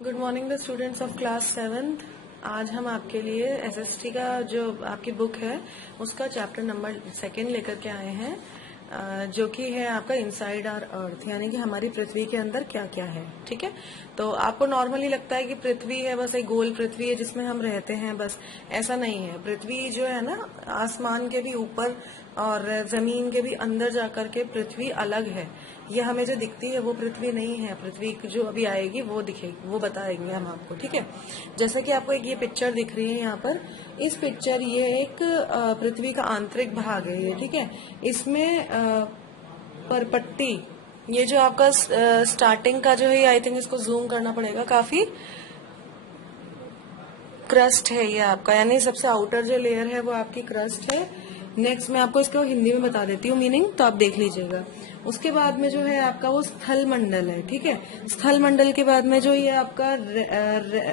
Good morning the students of class 7th। आज हम आपके लिए एसएसटी का जो आपकी बुक है उसका चैप्टर नंबर 2 लेकर के आए हैं, जो कि है आपका इनसाइड आवर अर्थ, यानी कि हमारी पृथ्वी के अंदर क्या क्या है। ठीक है, तो आपको नॉर्मली लगता है कि पृथ्वी है बस एक गोल पृथ्वी है जिसमें हम रहते हैं, बस ऐसा नहीं है। पृथ्वी जो है ना, आसमान के भी ऊपर और जमीन के भी अंदर जाकर के पृथ्वी अलग है। ये हमें जो दिखती है वो पृथ्वी नहीं है। पृथ्वी जो अभी आएगी वो दिखेगी, वो बताएंगे हम आपको। ठीक है, जैसे कि आपको एक ये पिक्चर दिख रही है यहाँ पर, इस पिक्चर ये एक पृथ्वी का आंतरिक भाग है ये। ठीक है, इसमें परपट्टी, ये जो आपका स्टार्टिंग का जो है, आई थिंक इसको जूम करना पड़ेगा, काफी क्रस्ट है ये आपका, यानी सबसे आउटर जो लेयर है वो आपकी क्रस्ट है। नेक्स्ट मैं आपको इसको हिंदी में बता देती हूँ मीनिंग, तो आप देख लीजिएगा। उसके बाद में जो है आपका वो स्थल मंडल है। ठीक है, स्थल मंडल के बाद में जो ये आपका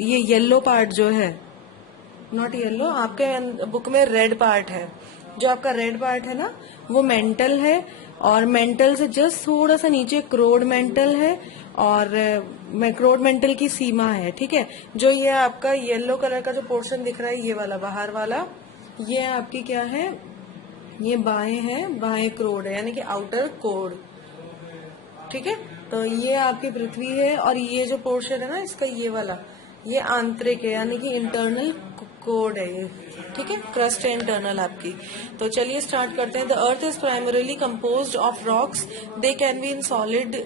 ये येलो पार्ट जो है, नॉट येलो, आपके बुक में रेड पार्ट है। जो आपका रेड पार्ट है ना, वो मेंटल है, और मेंटल से जस्ट थोड़ा सा नीचे क्रोड मेंटल है, और क्रोड मेंटल की सीमा है। ठीक है, जो ये आपका येलो कलर का जो पोर्शन दिख रहा है, ये वाला बाहर वाला, ये आपकी क्या है, ये बाएं है, बाएं क्रोड है, यानी कि आउटर कोड। ठीक है, तो ये आपकी पृथ्वी है, और ये जो पोर्शन है ना इसका, ये वाला, ये आंतरिक है, यानी कि इंटरनल कोड है ये। ठीक है, क्रस्ट है इंटरनल आपकी। तो चलिए स्टार्ट करते हैं। The earth is primarily composed of rocks. They can be in solid,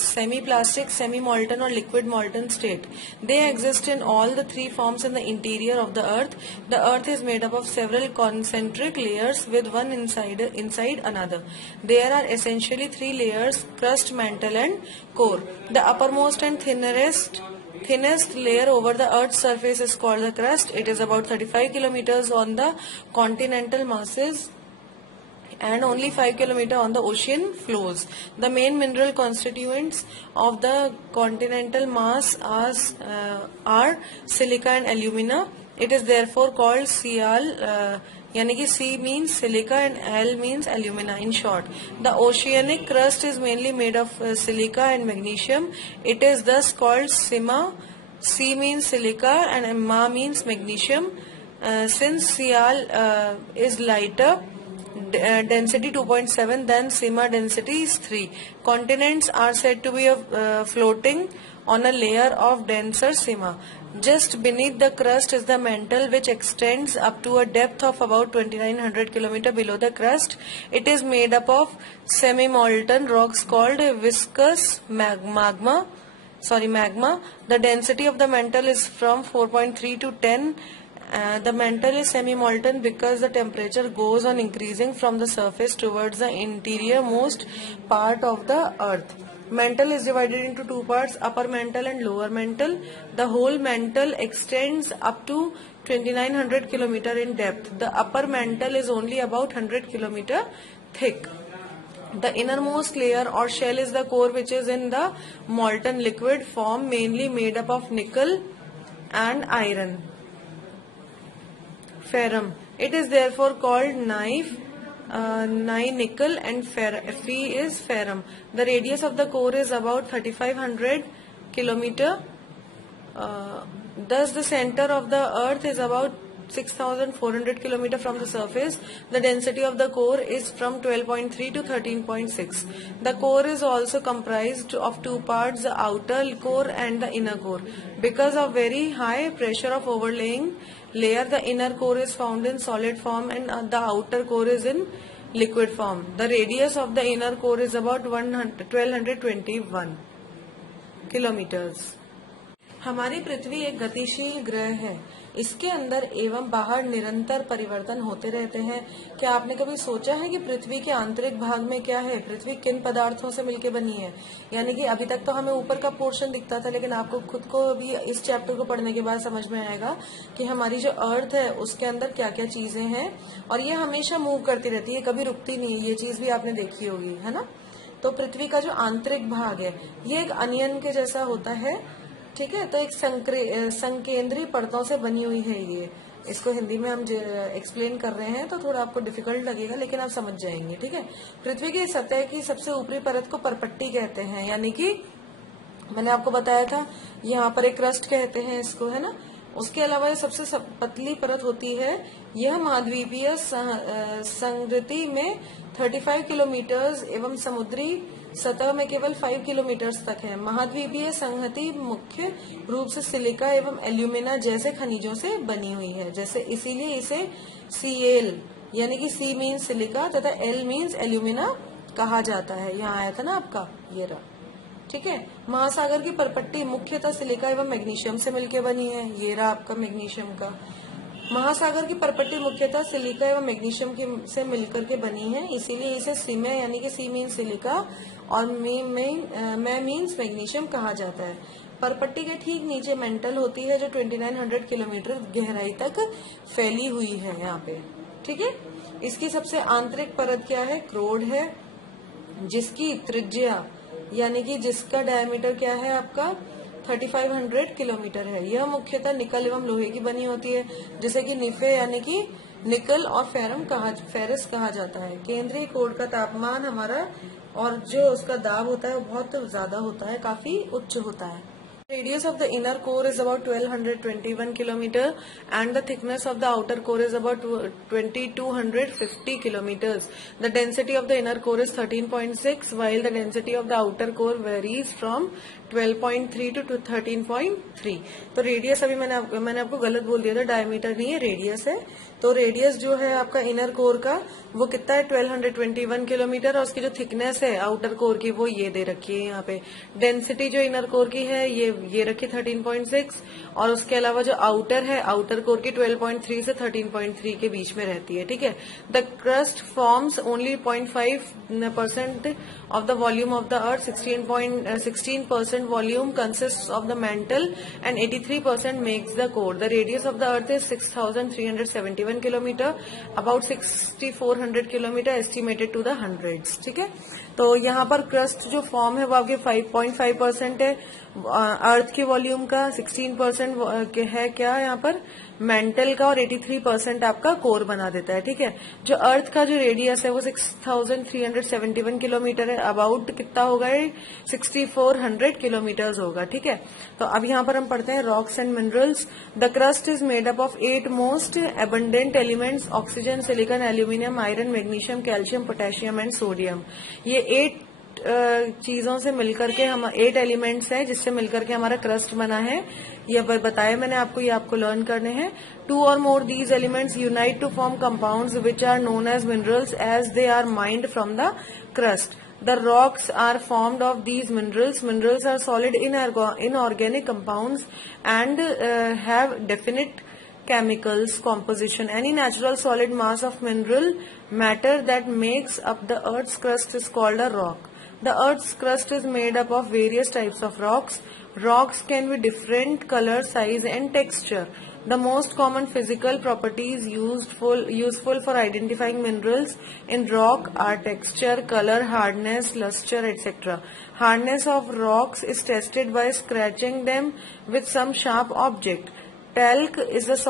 semi plastic, semi molten और liquid molten state. They exist in all the 3 forms in the interior of the earth. The earth is made up of several concentric layers with one inside another. There are essentially 3 layers: crust, mantle and core. The uppermost and thinnest layer over the earth's surface is called the crust. It is about 35 kilometers on the continental masses and only 5 kilometers on the ocean floors. The main mineral constituents of the continental mass are silica and alumina. It is therefore called Sial, यानी कि C means silica and Al means alumina in short. The oceanic crust is mainly made of silica and magnesium. It is thus called Sima. C means silica and Ma means magnesium. Since Sial is lighter, density 2.7, then Sima density is 3. Continents are said to be floating on a layer of denser Sima. Just beneath the crust is the mantle, which extends up to a depth of about 2900 km below the crust. It is made up of semi-molten rocks called viscous magma. The density of the mantle is from 4.3 to 10. The mantle is semi-molten because the temperature goes on increasing from the surface towards the interior most part of the earth. Mantle is divided into 2 parts: upper mantle and lower mantle. The whole mantle extends up to 2900 km in depth. The upper mantle is only about 100 km thick. The innermost layer or shell is the core, which is in the molten liquid form, mainly made up of nickel and iron. Ferrum. It is therefore called nickel, and Fe is ferrum. The radius of the core is about 3500 kilometer. Thus the center of the earth is about 6400 kilometer from the surface. The density of the core is from 12.3 to 13.6. The core is also comprised of 2 parts: the outer core and the inner core. Because of very high pressure of overlaying layer, the inner core is found in solid form and the outer core is in liquid form. The radius of the inner core is about 1221 kilometers. हमारी पृथ्वी एक गतिशील ग्रह है। इसके अंदर एवं बाहर निरंतर परिवर्तन होते रहते हैं। क्या आपने कभी सोचा है कि पृथ्वी के आंतरिक भाग में क्या है? पृथ्वी किन पदार्थों से मिलकर बनी है? यानी कि अभी तक तो हमें ऊपर का पोर्शन दिखता था, लेकिन आपको खुद को अभी इस चैप्टर को पढ़ने के बाद समझ में आएगा कि हमारी जो अर्थ है उसके अंदर क्या क्या चीजें हैं, और ये हमेशा मूव करती रहती है, कभी रुकती नहीं है। ये चीज भी आपने देखी होगी, है ना। तो पृथ्वी का जो आंतरिक भाग है ये एक अनियन के जैसा होता है। ठीक है, तो एक संकेंद्रीय परतों से बनी हुई है ये। इसको हिंदी में हम एक्सप्लेन कर रहे हैं तो थोड़ा आपको डिफिकल्ट लगेगा, लेकिन आप समझ जाएंगे। ठीक है, पृथ्वी की सतह की सबसे ऊपरी परत को परपट्टी कहते हैं, यानी कि मैंने आपको बताया था यहाँ पर एक क्रस्ट कहते हैं इसको, है ना। उसके अलावा ये सबसे पतली परत होती है। यह महाद्वीपीय संगति में 35 किलोमीटर एवं समुद्री सतह में केवल 5 किलोमीटर तक है। महाद्वीपीय संहति मुख्य रूप से सिलिका एवं एल्यूमिना जैसे खनिजों से बनी हुई है, जैसे इसीलिए इसे Cl यानी कि C मीन्स सिलिका तथा L मीन्स एल्यूमिना कहा जाता है। यहाँ आया था ना आपका, ये रहा, ठीक है। महासागर की परपट्टी मुख्यतः सिलिका एवं मैग्नीशियम से मिलकर बनी है। ये रहा आपका मैग्नीशियम का। महासागर की परपट्टी मुख्यतः सिलिका एवं मैग्नीशियम से मिलकर के बनी है, इसीलिए इसे सीमे यानी कि सी मीन्स सिलिका और मैं मीन्स मैग्नीशियम कहा जाता है। परपट्टी के ठीक नीचे मेंटल होती है जो 2900 किलोमीटर गहराई तक फैली हुई है यहाँ पे, ठीक है। इसकी सबसे आंतरिक परत क्या है? क्रोड है, जिसकी त्रिज्या यानी कि जिसका डायमीटर क्या है आपका 3500 किलोमीटर है। यह मुख्यतः निकल एवं लोहे की बनी होती है, जिसे कि निफे यानी कि निकल और फेरस कहा जाता है। केंद्रीय कोर का तापमान हमारा और जो उसका दाब होता है वो बहुत ज्यादा होता है, काफी उच्च होता है। Radius of the inner core is about 1221 kilometer and the thickness of the outer core is about 2250 kilometers. The density of the inner core is 13.6 while the density of the outer core varies from 12.3 to 13.3. तो radius अभी मैंने आपको गलत बोल दिया था, diameter नहीं है, रेडियस है। तो रेडियस जो है आपका इनर कोर का वो कितना है 1221 किलोमीटर और उसकी जो थिकनेस है आउटर कोर की वो ये दे रखी है यहाँ पे। डेंसिटी जो इनर कोर की है ये रखी 13.6 और उसके अलावा जो आउटर है आउटर कोर की 12.3 से 13.3 के बीच में रहती है, ठीक है। The crust forms only 0.5% of the volume of the earth, 16% volume consists of the mantle and 83% makes the core. The radius of the earth is 6371 kilometer, about 6400 kilometer estimated to the hundreds, ठीक है। तो यहाँ पर crust जो form है वो आपके 5.5% है अर्थ के वॉल्यूम का, 16% है क्या यहाँ पर मेंटल का और 83% आपका कोर बना देता है, ठीक है। जो अर्थ का जो रेडियस है वो 6371 किलोमीटर है, अबाउट कितना होगा ये 6400 किलोमीटर होगा, ठीक है। तो अब यहाँ पर हम पढ़ते हैं rocks and minerals. The crust is made up of 8 most abundant elements, oxygen, silicon, aluminium, iron, magnesium, calcium, potassium and sodium. ये 8 चीजों से मिलकर के हम 8 एलिमेंट्स हैं जिससे मिलकर के हमारा क्रस्ट बना है। ये बताया मैंने आपको, ये आपको लर्न करने हैं। 2 or more these elements unite to form compounds which are known as minerals as they are mined from the crust. The rocks are formed of these minerals. Minerals are solid inorganic compounds and have definite chemicals composition. Any natural solid mass of mineral matter that makes up the earth's crust is called a rock. The earth's crust is made up of various types of rocks. Rocks can be different color, size and texture. The most common physical properties useful for identifying minerals in rock are texture, color, hardness, luster, etc. Hardness of rocks is tested by scratching them with some sharp object. Talc is the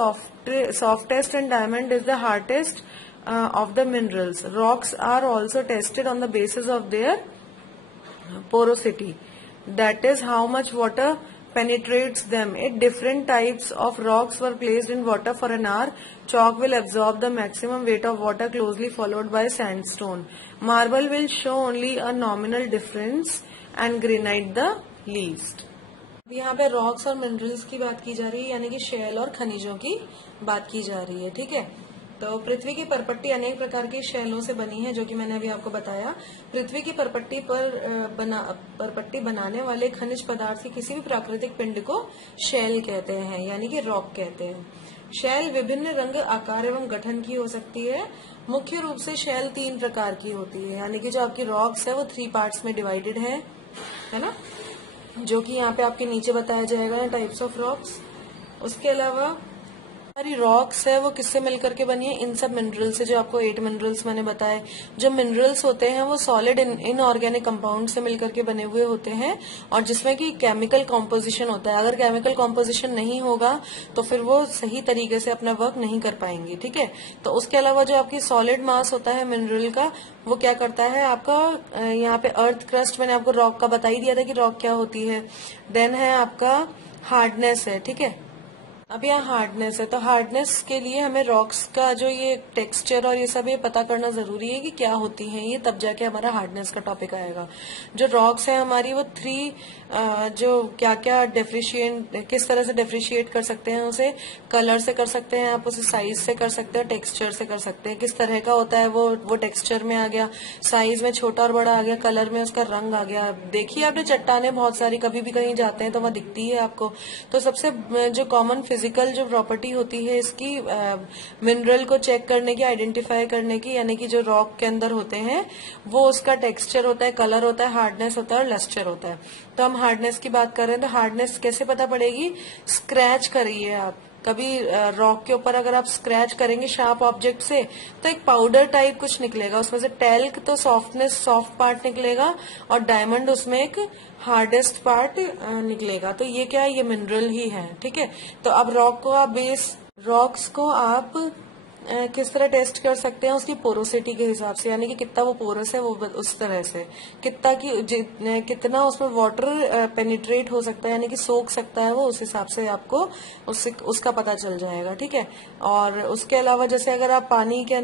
softest and diamond is the hardest of the minerals. Rocks are also tested on the basis of their porosity, that is how much water penetrates them. If different types of rocks were placed in water for an hour, chalk will absorb the maximum weight of water, closely followed by sandstone. Marble will show only a nominal difference and granite the least. यहाँ पे rocks और minerals की बात की जा रही है, यानी कि शैल और खनिजों की बात की जा रही है, ठीक है। तो पृथ्वी की परपट्टी अनेक प्रकार की शैलों से बनी है, जो कि मैंने अभी आपको बताया। पृथ्वी की परपट्टी परपट्टी बनाने वाले खनिज पदार्थ की किसी भी प्राकृतिक पिंड को शैल कहते हैं, यानी कि रॉक कहते हैं। शैल विभिन्न रंग, आकार एवं गठन की हो सकती है। मुख्य रूप से शैल 3 प्रकार की होती है, यानी कि जो आपकी रॉक्स है वो 3 पार्ट्स में डिवाइडेड है ना, जो कि यहाँ पे आपके नीचे बताया जाएगा टाइप्स ऑफ रॉक्स। उसके अलावा हमारी रॉक्स है वो किससे मिलकर के बनी है? इन सब मिनरल से, जो आपको 8 मिनरल्स मैंने बताए। जो मिनरल्स होते हैं वो सॉलिड इनऑर्गेनिक कंपाउंड से मिलकर के बने हुए होते हैं, और जिसमें कि केमिकल कॉम्पोजिशन होता है। अगर केमिकल कॉम्पोजिशन नहीं होगा तो फिर वो सही तरीके से अपना वर्क नहीं कर पाएंगे, ठीक है। तो उसके अलावा जो आपकी सॉलिड मास होता है मिनरल का, वो क्या करता है आपका, यहाँ पे अर्थ क्रस्ट, मैंने आपको रॉक का बता ही दिया था कि रॉक क्या होती है। देन है आपका हार्डनेस है, ठीक है। अब यहाँ हार्डनेस है, तो हार्डनेस के लिए हमें रॉक्स का जो ये टेक्सचर और ये सब ये पता करना जरूरी है कि क्या होती हैं ये, तब जाके हमारा हार्डनेस का टॉपिक आएगा। जो रॉक्स है हमारी वो 3 जो क्या क्या डिफरेंशिएट, किस तरह से डिफरेंशिएट कर सकते हैं उसे, कलर से कर सकते हैं आप, उसे साइज से कर सकते हैं, टेक्सचर से कर सकते हैं। किस तरह का होता है वो टेक्सचर में आ गया, साइज में छोटा और बड़ा आ गया, कलर में उसका रंग आ गया। देखिए आपने चट्टाने बहुत सारी, कभी भी कहीं जाते हैं तो वहां दिखती है आपको। तो सबसे जो कॉमन फिजिकल जो प्रॉपर्टी होती है इसकी, मिनरल को चेक करने की, आइडेंटिफाई करने की, यानी कि जो रॉक के अंदर होते हैं वो उसका टेक्सचर होता है, कलर होता है, हार्डनेस होता है और लस्टर होता है। तो हम हार्डनेस की बात कर रहे हैं, तो हार्डनेस कैसे पता पड़ेगी? स्क्रैच करिए आप कभी रॉक के ऊपर, अगर आप स्क्रैच करेंगे शार्प ऑब्जेक्ट से तो एक पाउडर टाइप कुछ निकलेगा उसमें से। टैल्क तो सॉफ्टनेस, सॉफ्ट पार्ट निकलेगा, और डायमंड उसमें एक हार्डेस्ट पार्ट निकलेगा। तो ये क्या है? ये मिनरल ही है, ठीक है। तो अब रॉक्स को आप किस तरह टेस्ट कर सकते हैं? उसकी पोरोसिटी के हिसाब से, यानी कि कितना वो पोरस है, वो उस तरह से कितना उसमें वाटर पेनिट्रेट हो सकता है, यानी कि सोख सकता है वो, उस हिसाब से आपको उसका पता चल जाएगा, ठीक है। और उसके अलावा जैसे अगर आप पानी के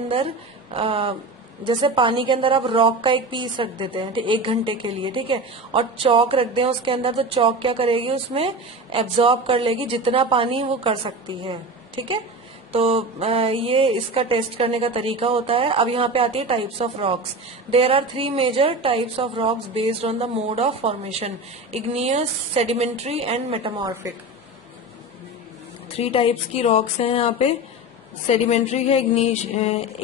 अंदर आप रॉक का एक पीस रख देते हैं 1 घंटे के लिए, ठीक है, और चौक रख दें उसके अंदर, तो चौक क्या करेगी? उसमें एब्जॉर्ब कर लेगी जितना पानी वो कर सकती है, ठीक है। तो ये इसका टेस्ट करने का तरीका होता है। अब यहाँ पे आती है types of rocks. There are 3 major types of rocks based on the mode of formation: igneous, sedimentary and metamorphic. 3 types की रॉक्स हैं यहाँ पे। सेडिमेंट्री है,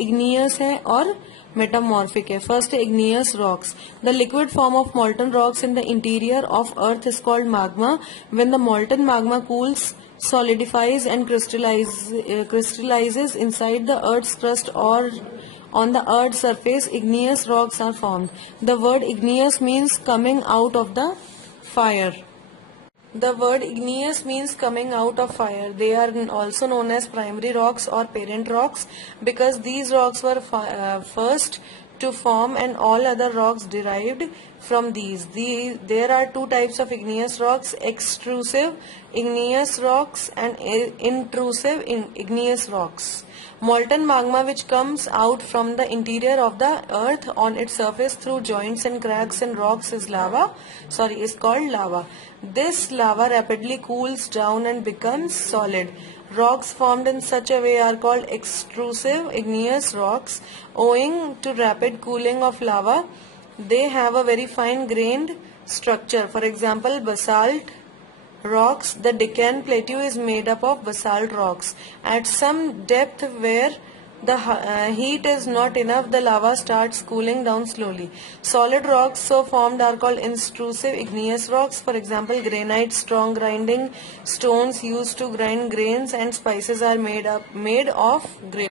इग्नियस है और मेटामॉर्फिक है। First igneous rocks. The liquid form of molten rocks in the interior of earth is called magma. When the molten magma cools, solidifies and crystallizes inside the earth's crust or on the earth's surface, igneous rocks are formed. The word igneous means coming out of the fire. The word igneous means coming out of fire. They are also known as primary rocks or parent rocks because these rocks were first to form and all other rocks derived from these. There are 2 types of igneous rocks: extrusive igneous rocks and intrusive igneous rocks. Molten magma which comes out from the interior of the earth on its surface through joints and cracks in rocks is called lava. This lava rapidly cools down and becomes solid. Rocks formed in such a way are called extrusive igneous rocks. Owing to rapid cooling of lava, they have a very fine grained structure. For example, basalt rocks. The Deccan Plateau is made up of basalt rocks. At some depth where the heat is not enough, the lava starts cooling down slowly. Solid rocks so formed are called intrusive igneous rocks. For example, granite, strong grinding stones used to grind grains and spices are made of granite.